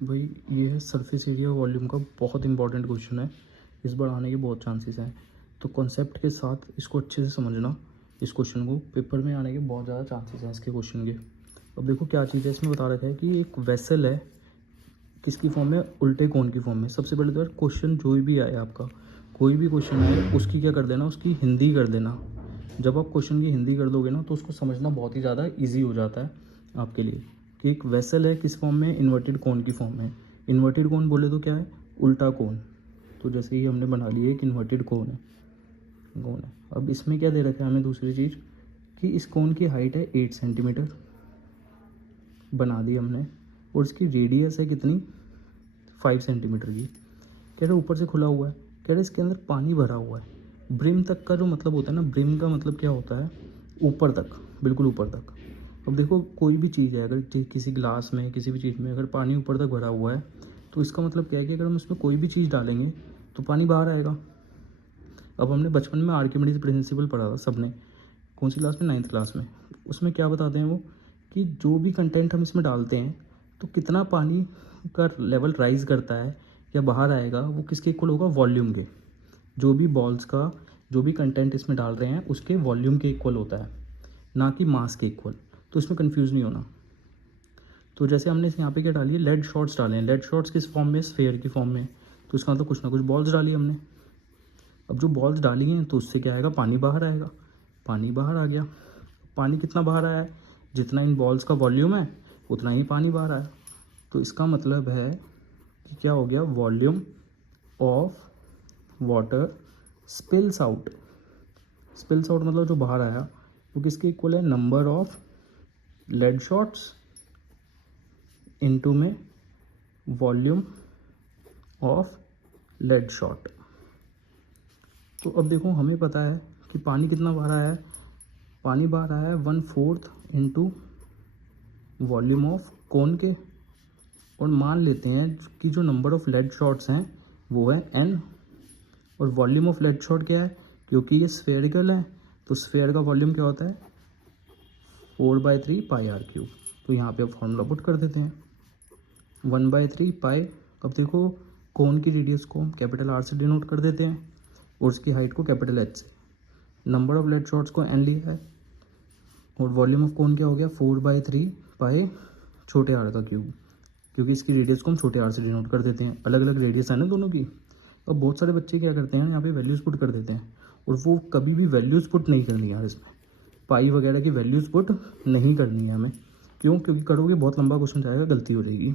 भाई ये है सरफेस एरिया वॉल्यूम का बहुत इंपॉर्टेंट क्वेश्चन है, इस बार आने के बहुत चांसेस हैं। तो कॉन्सेप्ट के साथ इसको अच्छे से समझना, इस क्वेश्चन को पेपर में आने के बहुत ज़्यादा चांसेस हैं इसके क्वेश्चन के। अब देखो क्या चीज़ है, इसमें बता रखा है कि एक वेसल है, किसकी फॉर्म में, उल्टे कोण की फॉर्म में। सबसे पहले तो यार क्वेश्चन जो भी आए आपका, कोई भी क्वेश्चन आए उसकी क्या कर देना, उसकी हिंदी कर देना। जब आप क्वेश्चन की हिंदी कर दोगे ना तो उसको समझना बहुत ही ज़्यादा ईजी हो जाता है आपके लिए। कि एक वेसल है किस फॉर्म में, इन्वर्टेड कोन की फॉर्म में। इन्वर्टेड कोन बोले तो क्या है, उल्टा कोन। तो जैसे ही हमने बना लिया एक इन्वर्टेड कोन है। अब इसमें क्या दे रखा है हमें दूसरी चीज़, कि इस कोन की हाइट है 8 सेंटीमीटर, बना दी हमने। और इसकी रेडियस है कितनी, 5 सेंटीमीटर की। कह रहे ऊपर से खुला हुआ है, कह रहे इसके अंदर पानी भरा हुआ है। ब्रिम तक का जो मतलब होता है ना, ब्रिम का मतलब क्या होता है, ऊपर तक, बिल्कुल ऊपर तक। अब देखो कोई भी चीज़ है, अगर किसी ग्लास में, किसी भी चीज़ में अगर पानी ऊपर तक भरा हुआ है तो इसका मतलब क्या है कि अगर हम उसमें कोई भी चीज़ डालेंगे तो पानी बाहर आएगा। अब हमने बचपन में आर्किमिडीज प्रिंसिपल पढ़ा था सबने, कौन सी क्लास में, 9th क्लास में। उसमें क्या बताते हैं वो, कि जो भी कंटेंट हम इसमें डालते हैं तो कितना पानी का लेवल राइज करता है या बाहर आएगा, वो किसके इक्वल होगा, वॉल्यूम के। जो भी बॉल्स का जो भी कंटेंट इसमें डाल रहे हैं उसके वॉल्यूम के इक्वल होता है, ना कि मास के इक्वल। तो इसमें कंफ्यूज नहीं होना। तो जैसे हमने यहाँ पे क्या डाली है, लेड शॉट्स डाले हैं। लेड शॉट्स किस फॉर्म में, स्फेयर की फॉर्म में। तो इसका मतलब कुछ ना कुछ बॉल्स डाली हमने। अब जो बॉल्स डाली हैं तो उससे क्या आएगा, पानी बाहर आएगा। पानी बाहर आ गया। पानी कितना बाहर आया है, जितना इन बॉल्स का वॉल्यूम है उतना ही पानी बाहर आया। तो इसका मतलब है कि क्या हो गया, volume of water spills out. Spills out मतलब जो बाहर आया वो किसके इक्वल है, number of lead shots into में वॉल्यूम ऑफ लेड शॉट। तो अब देखो हमें पता है कि पानी कितना बाहर आया है, पानी बाहर आया है 1/4 इंटू वॉल्यूम ऑफ कोन के। और मान लेते हैं कि जो नंबर ऑफ लेड शॉट्स हैं वो है n, और वॉल्यूम ऑफ लेड शॉट क्या है, क्योंकि ये स्फेरिकल है तो स्फेयर का वॉल्यूम क्या होता है, 4/3 पाई आर क्यूब। तो यहाँ पे अब फॉर्मूला पुट कर देते हैं, 1/3 पाई। अब देखो कोन की रेडियस को हम कैपिटल आर से डिनोट कर देते हैं और उसकी हाइट को कैपिटल एच से। नंबर ऑफ लेड शॉट्स को n लिया है और वॉल्यूम ऑफ कोन क्या हो गया, 4/3 पाई छोटे आर का क्यूब, क्योंकि इसकी रेडियस को हम छोटे आर से डिनोट कर देते हैं। अलग अलग रेडियस है ना दोनों की। अब बहुत सारे बच्चे क्या करते हैं, यहाँ पे वैल्यूज़ पुट कर देते हैं, और वो कभी भी वैल्यूज़ पुट नहीं करनी है यार इसमें। पाई वगैरह की वैल्यूज़ पुट नहीं करनी है हमें। क्यों, क्योंकि करोगे बहुत लंबा क्वेश्चन जाएगा, गलती हो जाएगी।